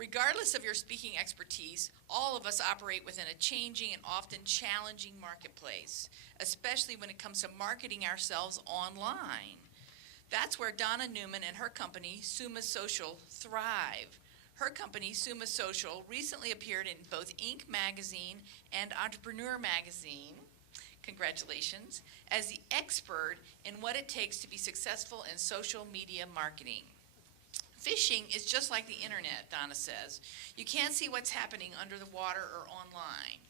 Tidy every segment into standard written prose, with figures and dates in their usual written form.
Regardless of your speaking expertise, all of us operate within a changing and often challenging marketplace, especially when it comes to marketing ourselves online. That's where Donna Newman and her company, Summa Social, thrive. Her company, Summa Social, recently appeared in both Inc. magazine and Entrepreneur magazine, congratulations, as the expert in what it takes to be successful in social media marketing. Phishing is just like the internet, Donna says. You can't see what's happening under the water or online.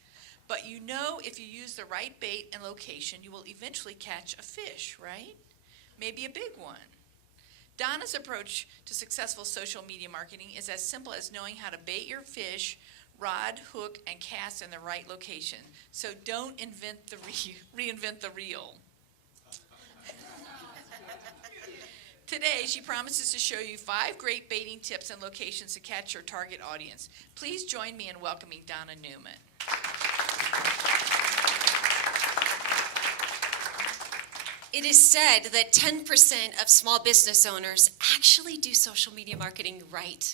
But you know if you use the right bait and location, you will eventually catch a fish, right? Maybe a big one. Donna's approach to successful social media marketing is as simple as knowing how to bait your fish, rod, hook, and cast in the right location. So don't reinvent the reel. Today, she promises to show you 5 great baiting tips and locations to catch your target audience. Please join me in welcoming Donna Newman. It is said that 10% of small business owners actually do social media marketing right.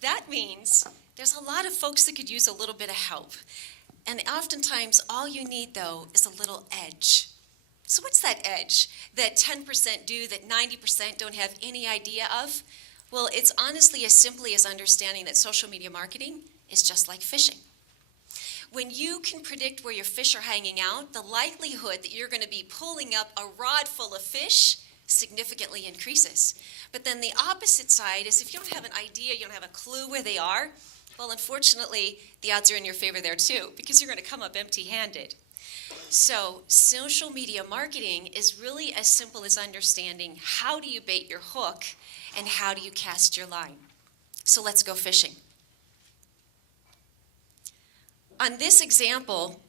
That means there's a lot of folks that could use a little bit of help. And oftentimes, all you need, though, is a little edge. So what's that edge that 10% do that 90% don't have any idea of? Well, it's honestly as simply as understanding that social media marketing is just like fishing. When you can predict where your fish are hanging out, the likelihood that you're going to be pulling up a rod full of fish significantly increases. But then the opposite side is if you don't have an idea, you don't have a clue where they are, well, unfortunately, the odds are in your favor there too, because you're going to come up empty-handed. So social media marketing is really as simple as understanding how do you bait your hook and how do you cast your line. So let's go fishing. On this example,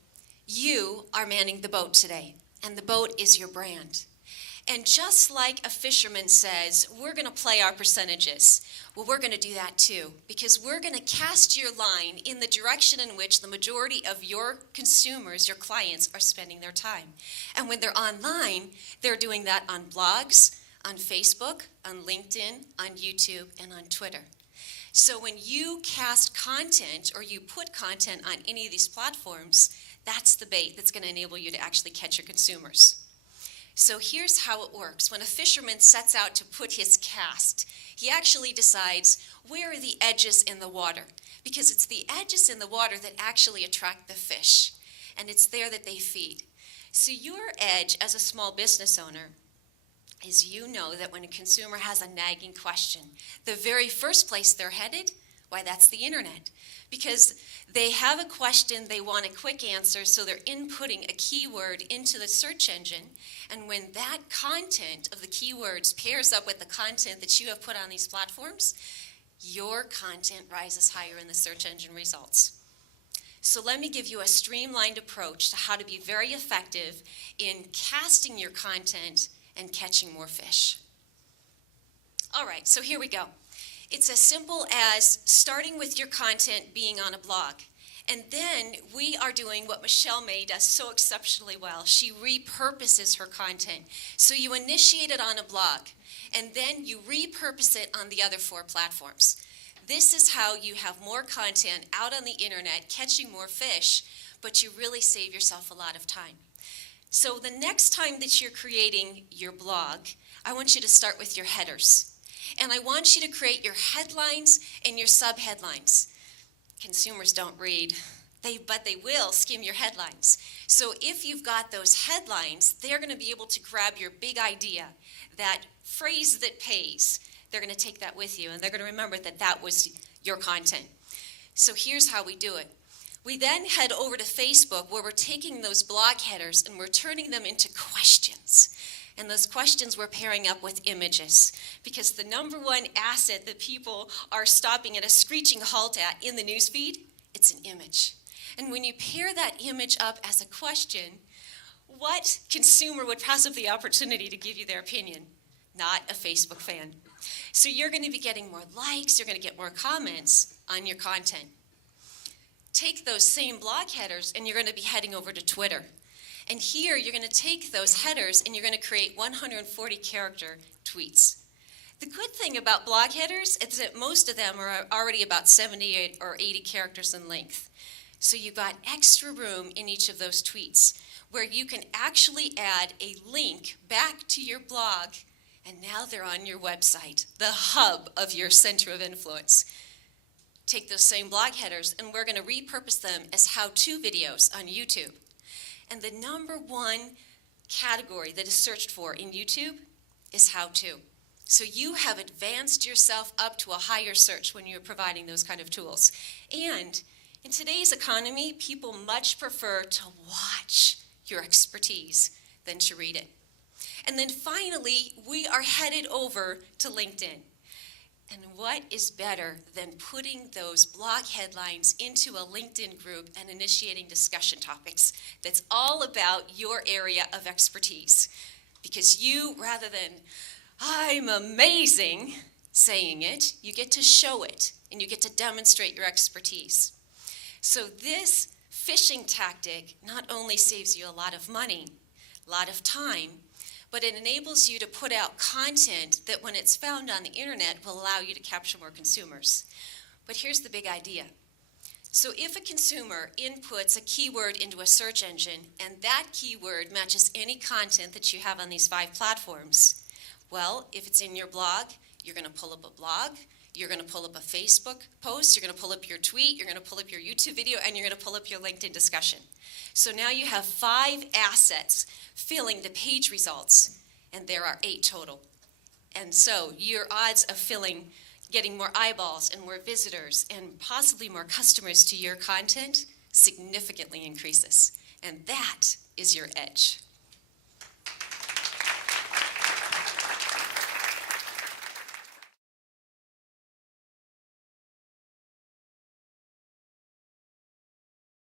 you are manning the boat today, and the boat is your brand. And just like a fisherman says, we're going to play our percentages. Well, we're going to do that too, because we're going to cast your line in the direction in which the majority of your consumers, your clients, are spending their time. And when they're online, they're doing that on blogs, on Facebook, on LinkedIn, on YouTube, and on Twitter. So when you cast content or you put content on any of these platforms, that's the bait that's going to enable you to actually catch your consumers. So here's how it works. When a fisherman sets out to put his cast, he actually decides where are the edges in the water, because it's the edges in the water that actually attract the fish, and it's there that they feed. So your edge as a small business owner is you know that when a consumer has a nagging question, the very first place they're headed, why, that's the internet. Because they have a question, they want a quick answer, so they're inputting a keyword into the search engine. And when that content of the keywords pairs up with the content that you have put on these platforms, your content rises higher in the search engine results. So let me give you a streamlined approach to how to be very effective in casting your content and catching more fish. All right, so here we go. It's as simple as starting with your content being on a blog. And then we are doing what Michelle May does so exceptionally well. She repurposes her content. So you initiate it on a blog, and then you repurpose it on the other 4 platforms. This is how you have more content out on the internet, catching more fish, but you really save yourself a lot of time. So the next time that you're creating your blog, I want you to start with your headers. And I want you to create your headlines and your subheadlines. Consumers don't read, but they will skim your headlines. So if you've got those headlines, they're going to be able to grab your big idea, that phrase that pays. They're going to take that with you, and they're going to remember that that was your content. So here's how we do it. We then head over to Facebook, where we're taking those blog headers and we're turning them into questions. And those questions we're pairing up with images, because the number one asset that people are stopping at a screeching halt at in the newsfeed, it's an image. And when you pair that image up as a question, what consumer would pass up the opportunity to give you their opinion? Not a Facebook fan. So you're going to be getting more likes, you're going to get more comments on your content. Take those same blog headers and you're going to be heading over to Twitter. And here you're going to take those headers and you're going to create 140 character tweets. The good thing about blog headers is that most of them are already about 78 or 80 characters in length. So you've got extra room in each of those tweets where you can actually add a link back to your blog, and now they're on your website, the hub of your center of influence. Take those same blog headers, and we're going to repurpose them as how-to videos on YouTube. And the number one category that is searched for in YouTube is how-to. So you have advanced yourself up to a higher search when you're providing those kind of tools. And in today's economy, people much prefer to watch your expertise than to read it. And then finally, we are headed over to LinkedIn. And what is better than putting those blog headlines into a LinkedIn group and initiating discussion topics that's all about your area of expertise? Because you, rather than, "I'm amazing," saying it, you get to show it, and you get to demonstrate your expertise. So this phishing tactic not only saves you a lot of money, a lot of time, but it enables you to put out content that when it's found on the internet will allow you to capture more consumers. But here's the big idea. So if a consumer inputs a keyword into a search engine and that keyword matches any content that you have on these 5 platforms, well, if it's in your blog, you're going to pull up a blog, you're going to pull up a Facebook post, you're going to pull up your tweet, you're going to pull up your YouTube video, and you're going to pull up your LinkedIn discussion. So now you have 5 assets filling the page results, and there are 8 total. And so your odds of getting more eyeballs and more visitors and possibly more customers to your content significantly increases. And that is your edge.